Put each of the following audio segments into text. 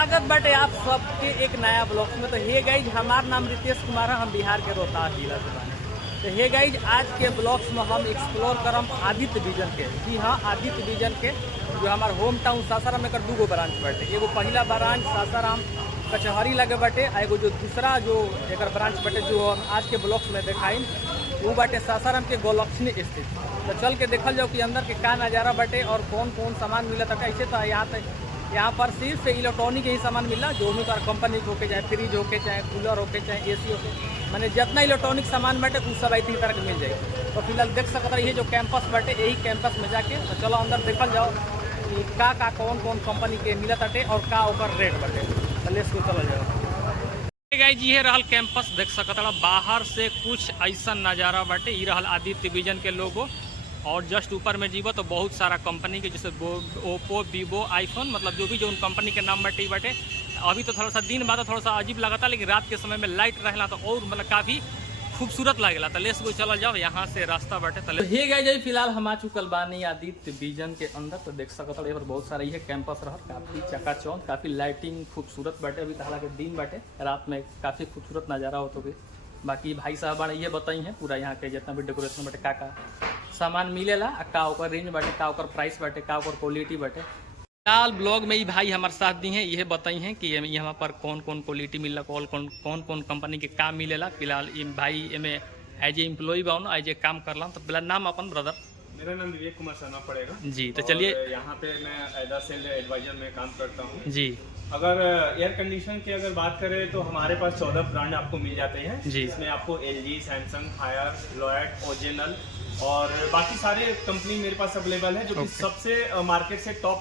स्वागत बाटे आप सबके एक नया ब्लॉग में। तो हे गाइज, हमारा नाम रितेश कुमार है, हम बिहार के रोहतास जिला से बानी। तो हे गाइज, आज के ब्लॉग्स में हम एक्सप्लोर करम आदित्य विजन के। जी हाँ, आदित्य विजन के जो हमारे होम टाउन सासाराम में दूगो ब्रांच बाटे। एगो पहला ब्रांच सासाराम कचहरी लगे बाटे, आ एगो जो दूसरा जो एक ब्रांच बाटे जो हम आज के ब्लॉग्स में दिखाई वो बाटे सासाराम के गोलक्ष्मी स्थित। तो चल के देखल जाओ कि अंदर के का नज़ारा बाटे और कौन कौन सामान मिला था। ऐसे तो यहाँ पर सिर्फ इलेक्ट्रॉनिक ही सामान मिला, जो भी कंपनी होके चाहे फ्रिज होके चाहे कूलर होके चाहे एसी होके, मैंने जितना इलेक्ट्रॉनिक सामान बाटे वो सब इसी तरह के मिल जाएगी। तो फिलहाल देख सकते हैं ये जो कैंपस बाटे, यही कैंपस में जाके तो चलो अंदर देखल जाओ कि का कौन कौन कंपनी के मिला ताटे और का ओकर रेट बाटे। तो लेट्स गो, चलो जाओ गाइस। ये रहल कैंपस, देख सकता बाहर से कुछ ऐसा नज़ारा बाटे। ये रहल आदित्य विजन के लोगो और जस्ट ऊपर में जीवो तो बहुत सारा कंपनी के जैसे ओप्पो वीवो आईफोन, मतलब जो भी जो उन कंपनी के नाम बाटे बाटे। अभी तो थोड़ा सा दिन बाद थोड़ा सा अजीब लगा था, लेकिन रात के समय में लाइट रहला तो और मतलब काफ़ी खूबसूरत लगेला। तो लेट्स गो, चल जाओ, यहाँ से रास्ता बाटे। तो हे गाइस, फिलहाल हम आ चुकल बानी आदित्य विजन के अंदर। तो देख सकते हो बहुत सारा ये कैंपस रहा, काफ़ी चकाचौंध, काफ़ी लाइटिंग खूबसूरत बाटे। अभी हालांकि दिन बाटे, रात में काफ़ी खूबसूरत नज़ारा हो। तो भी बाकी भाई साहब ये बताई हैं पूरा यहाँ के जितना भी डेकोरेशन बाटे, का सामान मिलेला, का ओकर रेंज बाटे, का ओकर प्राइस बाटे, का ओकर क्वालिटी बाटे। फिलहाल ब्लॉग में ही भाई हमारे साथ दी हैं, यह बताई हैं कि यहाँ पर कौन कौन क्वालिटी मिला, कौन कौन कंपनी के काम मिलेला। फिलहाल भाई एमे एज ए एम्प्लॉय बा एज ए काम करला। तो फिलहाल नाम अपन ब्रदर? मेरा नाम विवेक कुमार शर्मा पड़ेगा जी। तो चलिए, यहाँ पे मैं एज अ सेल एडवाइजर में काम करता हूँ जी। अगर एयर कंडीशन की अगर बात करें तो हमारे पास 14 ब्रांड आपको मिल जाते हैं जी। इसमें आपको LG, Samsung, Haier, Lloyd, original और बाकी सारे कंपनी मेरे पास अवेलेबल है, जो कि सबसे मार्केट से टॉप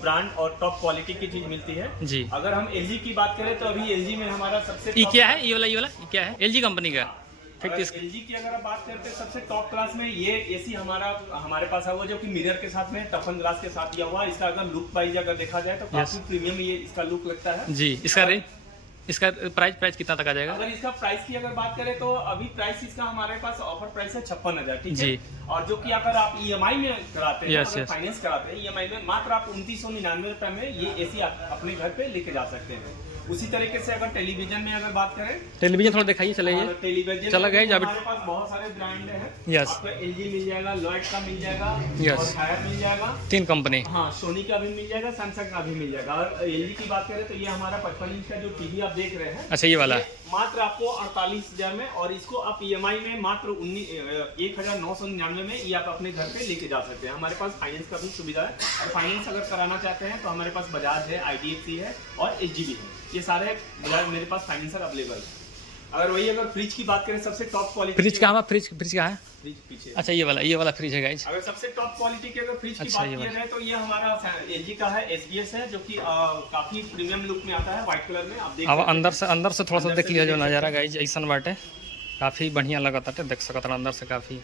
ब्रांड और टॉप क्वालिटी की चीज मिलती है जी। अगर हम LG की बात करें तो अभी LG में हमारा सबसे क्या है, ये वाला क्या है LG कंपनी का? LG की अगर आप बात करते हैं सबसे टॉप क्लास में ये AC हमारे पास है, वो जो कि मिरर के साथ में टफन ग्लास के साथ दिया हुआ है। इसका अगर लुक वाइज अगर देखा जाए तो काफी प्रीमियम ये इसका लुक लगता है जी। इसका प्राइस कितना तक आ जाएगा? अगर इसका प्राइस की अगर बात करें तो अभी प्राइस इसका हमारे पास ऑफर प्राइस है 56,000, ठीक है। और जो कि अगर आप EMI में कराते हैं, फाइनेंस कराते हैं EMI में, मात्र आप 2999 रुपए में ये AC आप अपने घर पे लेके जा सकते हैं। उसी तरीके से अगर टेलीविजन में अगर बात करें, टेलीविजन थोड़ा दिखाइए, चलिए। टेलीविजन चला गए हमारे पास बहुत सारे ब्रांड हैं। आपको LG मिल जाएगा, लॉयड का मिल जाएगा, और हायर मिल जाएगा, 3 कंपनी। हाँ, सोनी का भी मिल जाएगा, सैमसंग का भी मिल जाएगा। और LG की बात करें तो ये हमारा 55 इंच का जो टीवी आप देख रहे हैं, अच्छा ये वाला, मात्र आपको 48,000 में, और इसको आप EMI में मात्र 1999 में ये आप अपने घर पे लेके जा सकते हैं। हमारे पास फाइनेंस का भी सुविधा है, और फाइनेंस अगर कराना चाहते हैं तो हमारे पास बजाज है, IDFC है और HG भी है। ये सारे मेरे पास फाइनेंसर अवेलेबल है। अगर वही अगर फ्रिज की बात करें, सबसे टॉप क्वालिटी फ्रिज कहाँ है? फ्रिज कहाँ है? फ्रिज पीछे। अच्छा ये वाला फ्रिज है गाइस। अगर सबसे टॉप क्वालिटी के अगर फ्रिज की बात किया जाए तो ये हमारा LG का है, SBS है, जो कि काफी प्रीमियम लुक में आता है, व्हाइट कलर में। आप देख अब अंदर से थोड़ा सा देख लिया जो नज़ारा गाइस, ऐसा बाटे काफ़ी बढ़िया लगा था, देख सकते अंदर से काफ़ी।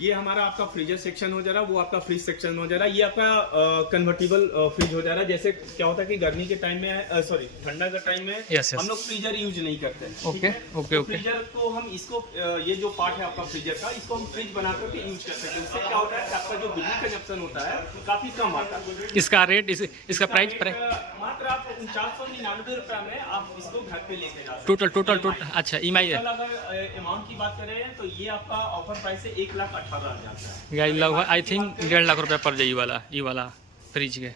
ये हमारा आपका फ्रीजर सेक्शन हो जा रहा है, वो आपका फ्रिज सेक्शन हो जा रहा है। ये आपका कन्वर्टेबल फ्रिज हो जा रहा है। जैसे क्या होता है कि गर्मी के टाइम में, सॉरी ठंडा के टाइम में हम लोग फ्रीजर यूज नहीं करते। ओके। फ्रीजर को हम इसको ये जो पार्ट है आपका फ्रीजर का, इसको हम फ्रिज बना करके यूज कर सकते हैं। उससे क्या होता है, आपका जो बिजली कंजप्शन होता है काफी कम आता है। इसका रेट, इसका प्राइस मात्र आप 4999 रुपए में आप इसको घर पे लेके जा सकते हैं। टोटल अच्छा EMI है। अगर अमाउंट की बात करें तो ये आपका ऑफर प्राइस है 1,18,000 जाता है गाइस। लगभग आई थिंक 1.5 लाख रुपये पड़ जाए ये वाला फ्रिज के।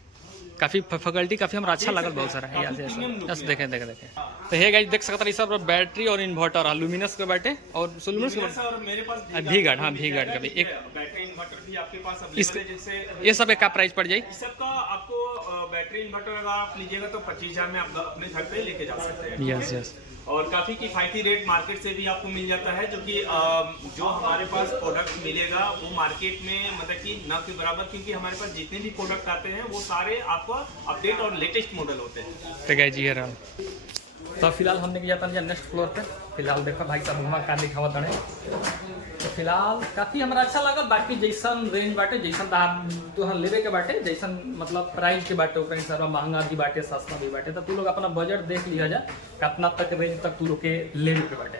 काफ़ी फैकल्टी काफ़ी हमारा अच्छा लगा, बहुत सारा है। जस्ट देखें। तो हे गाइस, देख सकते हैं सब बैटरी और इन्वर्टर लुमिनस के बैठे, और लुमिनस और मेरे पास V-Guard, हाँ V-Guard का भी एक बैटरी इन्वर्टर भी आपके पास अवेलेबल है। जैसे ये सब एक का प्राइस पड़ जाए? इस सब का आपको बैटरी इन्वर्टर अगर आप लीजिएगा तो 25,000 में आप अपने घर पे लेके जा सकते हैं। यस। और काफ़ी किफ़ायती रेट मार्केट से भी आपको मिल जाता है, जो कि जो हमारे पास प्रोडक्ट मिलेगा वो मार्केट में मतलब कि न के बराबर, क्योंकि हमारे पास जितने भी प्रोडक्ट आते हैं वो सारे आपको अपडेट और लेटेस्ट मॉडल होते हैं। तो गाइस ये रहा। तो फिलहाल हमने जाता है नेक्स्ट फ्लोर पे। फिलहाल देखो भाई साहब घुमा का दिखावा तड़े। तो फिलहाल काफ़ी हमारा अच्छा लगा। बाकी जैसन रेंज बाटे, जैसन तो लेवे के बाटे, जैसन मतलब प्राइस के बाटे, कहीं सारा महंगा भी बाटे, सस्ता भी बाटे। तो तू लोग अपना बजट देख लिया जाए कितना तक रेंज तक तू लोग के लेवे के बाटे।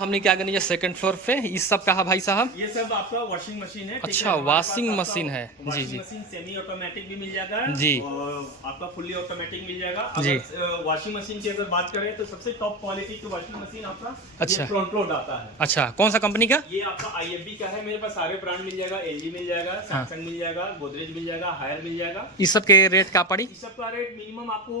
हमने क्या करनी है सेकंड फ्लोर पे, इस सब कहा भाई साहब? ये सब आपका वॉशिंग मशीन है। ठीक अच्छा, है, हमारे वॉशिंग पास मशीन आपका है। जी वॉशिंग जी मशीन सेमी ऑटोमेटिक भी मिल जाता है जी। और आपका फुल्ली ऑटोमेटिक मिल जाएगा। जी। अगर वॉशिंग मशीन की अगर बात करें तो सबसे टॉप क्वालिटी की वॉशिंग मशीन आपका अच्छा। फ्रंट लोड आता है। अच्छा, कौन सा कंपनी का? ये आपका IFB का है। मेरे पास सारे ब्रांड मिल जाएगा, LG मिल जाएगा, सैमसंग मिल जाएगा, गोदरेज मिल जाएगा, हायर मिल जाएगा। इस सब के रेट क्या पड़ी? इस सब का रेट मिनिमम आपको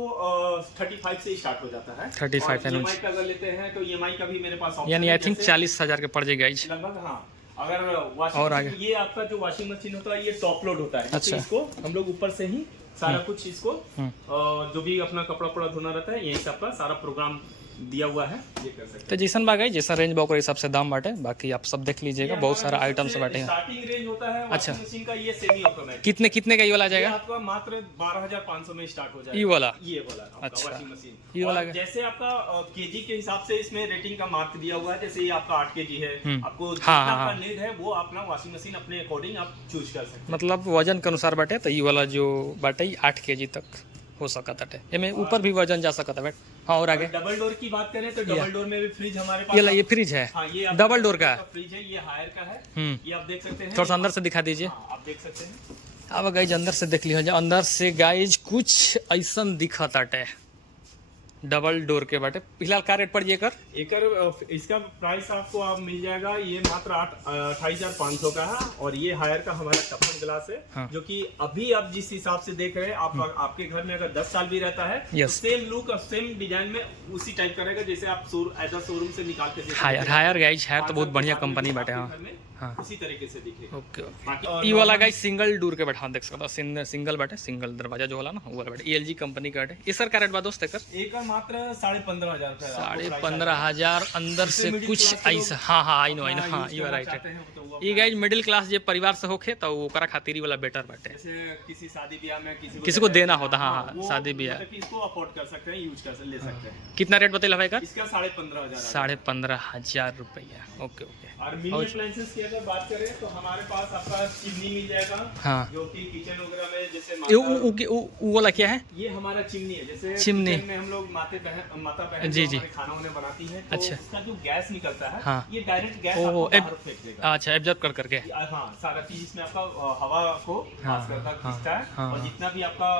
35 से स्टार्ट हो जाता है। 35 और EMI का अगर लेते हैं तो EMI का भी मेरे पास ऑप्शन यानी है, आई थिंक जैसे 40,000 के पड़ जाएगा। लगभग। हाँ, अगर वॉशिंग और आगे? मशीन, ये आपका जो वॉशिंग मशीन होता है ये टॉप लोड होता है। अच्छा। इसको हम लोग ऊपर से ही सारा कुछ इसको जो भी अपना कपड़ा उपड़ा धोना रहता है यहीं से आपका सारा प्रोग्राम दिया हुआ है, ये कर सकते हैं। तो जैसन बा गई जैसा रेंज बा ओकर हिसाब से दाम बाटे, बाकी आप सब देख लीजिएगा, बहुत सारा आइटम्स बाटे हैं। स्टार्टिंग रेंज होता है अच्छा। वॉशिंग मशीन का, ये सेमी ऑटोमेटिक। कितने कितने का ये वाला आ ये जाएगा? आपका मात्र 12,500 में स्टार्ट हो जाएगा। ये वाला? ये वाला आपका अच्छा। Washing machine. ये वाला और जैसे आपका केजी के हिसाब से इसमें रेटिंग का मार्क दिया हुआ है। जैसे ये आपका 8 केजी है, आपको जितना हाँ, हाँ, आपका नीड है वो अपना वॉशिंग मशीन अपने अकॉर्डिंग आप चूज कर सकते हैं। मतलब वजन के अनुसार बाटे, तो ये वाला जो बाटे 8 केजी तक हो सकता है। इसमें ऊपर भी वजन जा सकता है। हाँ, और आगे? डबल डोर की बात करें तो डबल डोर में भी फ्रिज हमारे पास। ये फ्रिज है? हाँ, ये डबल डोर का फ्रिज है। ये हायर का है। हम्म। ये आप देख सकते हैं। थोड़ा सा अंदर से दिखा दीजिए। हाँ, आप देख सकते हैं। अब गाइज अंदर से देख लिया जाए, अंदर से गाइज कुछ ऐसा दिखत आटे डबल डोर के बाटे। फिलहाल क्या रेट पड़ जाएगा? इसका प्राइस आपको आप मिल जाएगा, ये मात्र 28,500 का है। और ये हायर का हमारा टफन ग्लास है। हाँ। जो कि अभी आप जिस हिसाब से देख रहे हैं, आपके घर में अगर 10 साल भी रहता है तो Yes। सेम लुक और सेम डिजाइन में उसी टाइप का रहेगा जैसे आप शोरूम से निकाल के हायर गाइज, हायर तो बहुत बढ़िया कंपनी बाटे। हाँ हाँ, उसी तरीके से दिखेगा। ओके बाकी ओके। और ये वाला गाइज सिंगल डोर के बैठा देख सकता, सिंगल बाटे, सिंगल दरवाजा जो वाला ना वो वाला बाटे। ELG कंपनी का बाटे। ये सर का रेट बा दोस्त एकर? एक का मात्र 15,500 रुपया। 15,500 अंदर से कुछ ऐसा। हाँ हाँ, आई नो हाँ, ये राइट है। ये गाइज मिडिल क्लास जो परिवार से होखे तो ओकरा खातिर ही वाला बेटर बाटे। जैसे किसी शादी ब्याह में किसी को देना होता। हाँ हाँ, शादी ब्याह इसको अफोर्ड कर सकते हैं, यूज कर ले सकते हैं। कितना रेट बतेला भाई का? इसका 15,500। 15,500 रुपया। Okay okay. और मिनी अप्लायंसेस की अगर बात करें तो हमारे पास आपका चिमनी मिल जाएगा। हाँ। जो कि किचन वगैरह में जैसे वो वाला क्या है? ये हमारा चिमनी है। जैसे चिमनी किचन में हम लोग माता बहन जी जो जी हमारे खाना उन्हें बनाती है तो अच्छा। इसका जो गैस निकलता है, हाँ। ये डायरेक्ट गैस ओहो, आपको बाहर फेंक देगा। अच्छा, एब्जॉर्ब कर करके। हाँ, सारा चीज इसमें आपका हवा को हाँ, पास करता हाँ, खींचता है। हाँ। और जितना भी आपका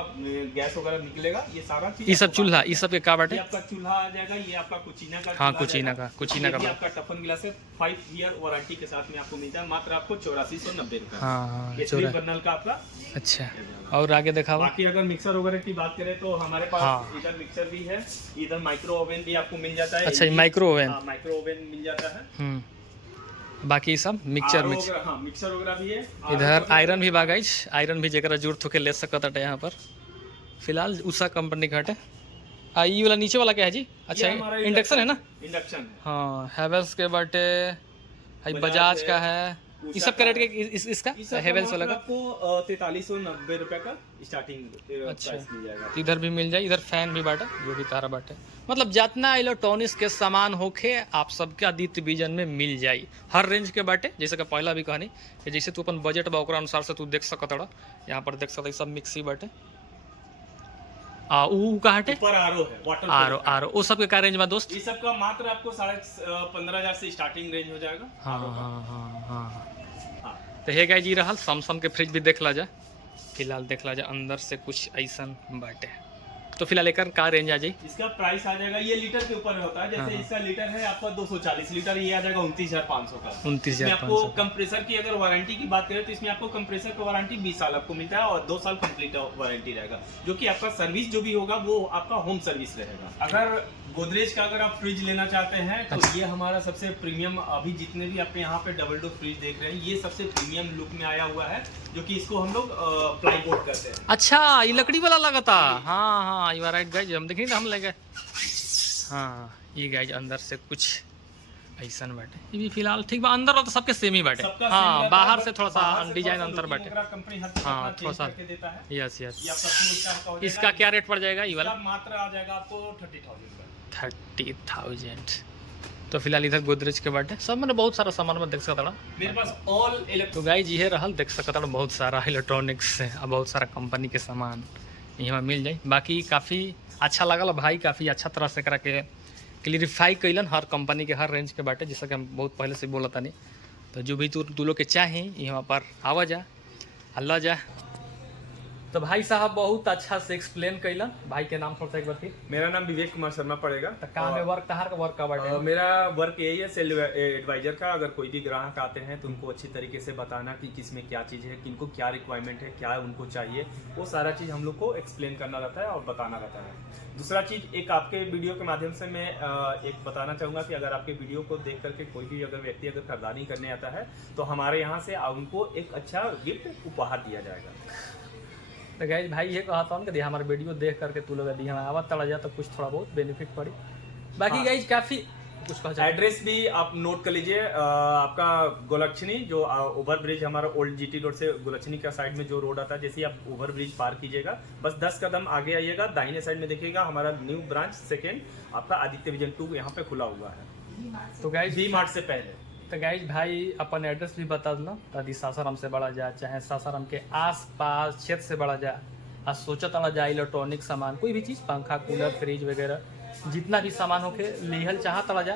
गैस वगैरह निकलेगा ये सारा चीज ये सब आपको चूल्हा, बाहर ये सब के का बाटे? ये आपका चूल्हा आ जाएगा। ये आपका कुचीना का हाँ, चूल्हा आ कुचीना जाएगा। का, कुचीना का ये भी बात। आपका टफन गिलास है। 5 ईयर वारंटी के साथ में आपको मिलता है, मात्र आपको 8490 रुपए। हाँ हाँ, ये 3 बर्नल का आपका। अच्छा, और आगे दिखावा। बाकी अगर मिक्सर वगैरह की बात करें तो हमारे पास हाँ। इधर मिक्सर भी है, इधर माइक्रो ओवन भी आपको मिल जाता है। अच्छा, ये माइक्रो ओवन। हाँ, माइक्रो ओवन मिल जाता है। बाकी सब मिक्सचर RO मिक्स। वगैरह, हाँ, मिक्सर वगैरह भी है। इधर RO आयरन भी बागाइज, आयरन भी जगह जरूरत होके ले सकता है यहाँ पर। फिलहाल उषा कंपनी का है। ये वाला नीचे वाला क्या है जी? अच्छा, ये हमारा इंडक्शन है ना? इंडक्शन है। हाँ, हैवेल्स के बाटे, बजाज का है। इस सब का रेट इसका हैवेल्स वाला का आपको 4390 रुपए का स्टार्टिंग अच्छा। प्राइस मिल जाएगा। इधर भी मिल जाए। इधर फैन भी बाटे, जो भी तारा बाटे, मतलब जितना इलेक्ट्रॉनिक्स के सामान होखे आप सबके आदित्य विजन में मिल जाई। हर रेंज के बाटे। जैसे कि पहला भी कहनी कि जैसे तू अपन बजट बा ओकरा अनुसार से तू देख सकत रहा। यहाँ पर देख सकते सब मिक्सी बाटे। का हटे ऊपर आरओ है, वाटर आरो वो सब के का रेंज में दोस्त? ये सब का मात्र आपको 15,500 से स्टार्टिंग रेंज हो जाएगा। हाँ हाँ हाँ हाँ। हाँ। तो हे गाइज, जी रहल सैमसंग के फ्रिज भी देख ला जाए। फिलहाल देख ला जाए अंदर से कुछ ऐसा बाटे। तो फिलहाल एक का रेंज आ जाए? इसका प्राइस आ जाएगा, ये लीटर के ऊपर होता है। जैसे इसका लीटर है आपका 240 लीटर, ये आ जाएगा 29,500 का। 29,500। आपको कंप्रेसर की अगर वारंटी की बात करें तो इसमें आपको कंप्रेसर का वारंटी 20 साल आपको मिलता है और 2 साल कंप्लीट वारंटी रहेगा। जो कि आपका सर्विस जो भी होगा वो आपका होम सर्विस रहेगा। अगर गोदरेज का अगर आप फ्रिज लेना चाहते हैं तो ये हमारा सबसे प्रीमियम, अभी जितने भी आप यहाँ पे डबल डोर फ्रिज देख रहे हैं ये सबसे प्रीमियम लुक में आया हुआ है। जो कि इसको हम लोग प्लाई बोर्ड करते हैं। अच्छा, ये लकड़ी वाला लगता। हाँ हाँ, यू आर राइट गाइज, हम देखें हम ले गए। हाँ, ये गाइज अंदर से कुछ ऐसा बाटे। ये भी फिलहाल ठीक बा। अंदर तो सबके सेम ही बाटे। हाँ, बाहर से थोड़ा सा डिजाइन अंतर बाटे। हाँ, थोड़ा सा। Yes yes. इसका क्या रेट पड़ जाएगा? ये वाला मात्र आ जाएगा आपको 30,000। 30,000। तो फिलहाल इधर गोदरेज के बाटे सब मैंने बहुत सारा सामान में देख सकता। मेरे पास ऑल इलेक्ट्रॉनिक। तो गाइज ये रहल देख सकता बहुत सारा इलेक्ट्रॉनिक्स है और बहुत सारा कंपनी के सामान यहाँ मिल जाए। बाकी काफ़ी अच्छा लगल भाई, काफ़ी अच्छा तरह से करा के क्लियरिफाई कैलन हर कंपनी के हर रेंज के बाटे, जैसा कि हम बहुत पहले से बोला तानी। तो जो भी तू लोग के चाहे यहाँ पर आवा जा अल्लाह जा। तो भाई साहब बहुत अच्छा से एक्सप्लेन कैलन। भाई के नाम थोड़ा सा एक बार फिर। मेरा नाम विवेक कुमार शर्मा पड़ेगा। तो काम में वर्क तहार का वर्क का बाटे? मेरा वर्क यही है सेल एडवाइजर का। अगर कोई भी ग्राहक आते हैं तो उनको अच्छी तरीके से बताना कि किस में क्या चीज़ है, किनको क्या रिक्वायरमेंट है, क्या उनको चाहिए, वो सारा चीज़ हम लोग को एक्सप्लेन करना रहता है और बताना रहता है। दूसरा चीज़ एक आपके वीडियो के माध्यम से मैं एक बताना चाहूँगा कि अगर आपके वीडियो को देख करके कोई भी अगर व्यक्ति अगर खरीदारी करने आता है तो हमारे यहाँ से उनको एक अच्छा गिफ्ट उपहार दिया जाएगा। तो गाइज भाई ये कहता हूँ कि हमारे वीडियो देख करके तू लोग यदि हमें आवा तड़ा जा तो कुछ थोड़ा बहुत बेनिफिट पड़ी। बाकी हाँ। गाइज काफ़ी कुछ कहा जाए। एड्रेस भी आप नोट कर लीजिए। आपका गोलक्षणी जो ओवर ब्रिज हमारा ओल्ड जीटी रोड से गोलक्षणी का साइड में जो रोड आता है, जैसे आप ओवर ब्रिज पार कीजिएगा बस 10 कदम आगे आइएगा, दाहिने साइड में देखिएगा हमारा न्यू ब्रांच सेकेंड आपका आदित्य विजन 2 यहाँ पे खुला हुआ है। तो गाइज वी मार्ट से पहले। तो गाइज भाई अपन एड्रेस भी बता देना यदि सासाराम से बड़ा जा चाहे सासाराम के आस पास क्षेत्र से बड़ा जा आ सोचा तड़ा जा इलेक्ट्रॉनिक सामान कोई भी चीज़ पंखा कूलर फ्रिज वगैरह जितना भी सामान होके लेहल चाह तड़ा जा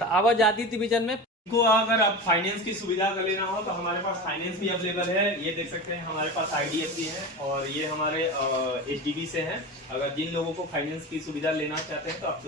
तो आवाज आदित्य विजन में। को अगर आप फाइनेंस की सुविधा कर लेना हो तो हमारे पास फाइनेंस भी अवेलेबल है। ये देख सकते हैं हमारे पास IDFC है और ये हमारे HDB से हैं। अगर जिन लोगों को फाइनेंस की सुविधा लेना चाहते हैं तो आप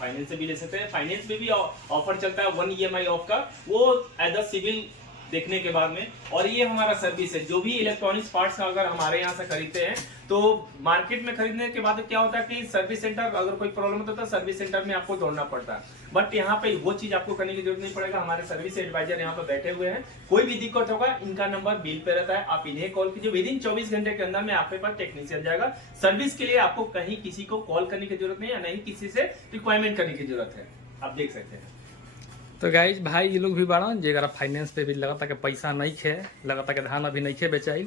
फाइनेंस से भी ले सकते हैं। फाइनेंस में भी ऑफर चलता है 1 EMI ऑफ का, वो एज अ सिविल देखने के बाद में। और ये हमारा सर्विस है, जो भी इलेक्ट्रॉनिक्स पार्ट्स का अगर हमारे यहाँ से खरीदते हैं तो मार्केट में खरीदने के बाद क्या होता है कि सर्विस सेंटर अगर कोई प्रॉब्लम होता है तो सर्विस सेंटर में आपको दौड़ना पड़ता है। बट यहाँ पे वो चीज आपको करने की जरूरत नहीं पड़ेगा। हमारे सर्विस एडवाइजर यहाँ पे बैठे हुए हैं, कोई भी दिक्कत होगा इनका नंबर बिल पे रहता है, आप इन्हें कॉल कीजिए। विदिन 24 घंटे के अंदर में आपके पास टेक्नीशियन जाएगा। सर्विस के लिए आपको कहीं किसी को कॉल करने की जरूरत नहीं है, नहीं किसी से रिक्वायरमेंट करने की जरूरत है। आप देख सकते हैं। तो गाइज भाई ये लोग भी बड़ा जे अगर फाइनेंस पे भी लगता कि पैसा नहीं खे, लगता कि धान अभी नहीं खे बेचाई,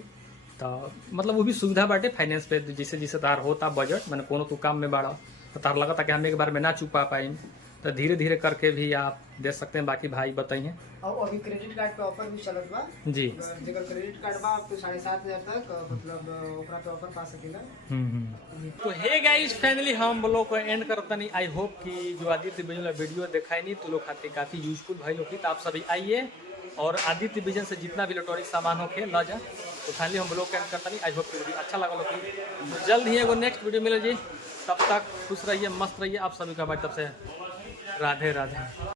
तो मतलब वो भी सुविधा बाटे फाइनेंस पे। जैसे जैसे तार होता बजट मैंने कोनो तू काम में बाड़ा तो तार लगता कि हम एक बार में ना चुका पाए तो धीरे धीरे करके भी आप दे सकते हैं। बाकी भाई बताइए। और अभी क्रेडिट कार्ड पे ऑफर भी चलत बा जी। जेकर क्रेडिट कार्ड बा आप तो 7,500 तक मतलब ओकरा पे ऑफर पा सकेला। तो हे गाइस फाइनली हम लोग को एंड करता नहीं। आई होप कि जो आदित्य विजन वीडियो दिखाई नहीं तो लोग खाते काफ़ी यूजफुल भाई लोग। तो आप सभी आइए और आदित्य विजन से जितना भी इलेक्ट्रॉनिक सामान हो के ला जा। तो फाइनली हम लोग को एंड करता नहीं। आई होप कि वीडियो अच्छा लगा लोग। तो जल्द ही एगो नेक्स्ट वीडियो मिले जी, तब तक खुश रहिए, मस्त रहिए। आप सभी का भाई तब से राधे राधे।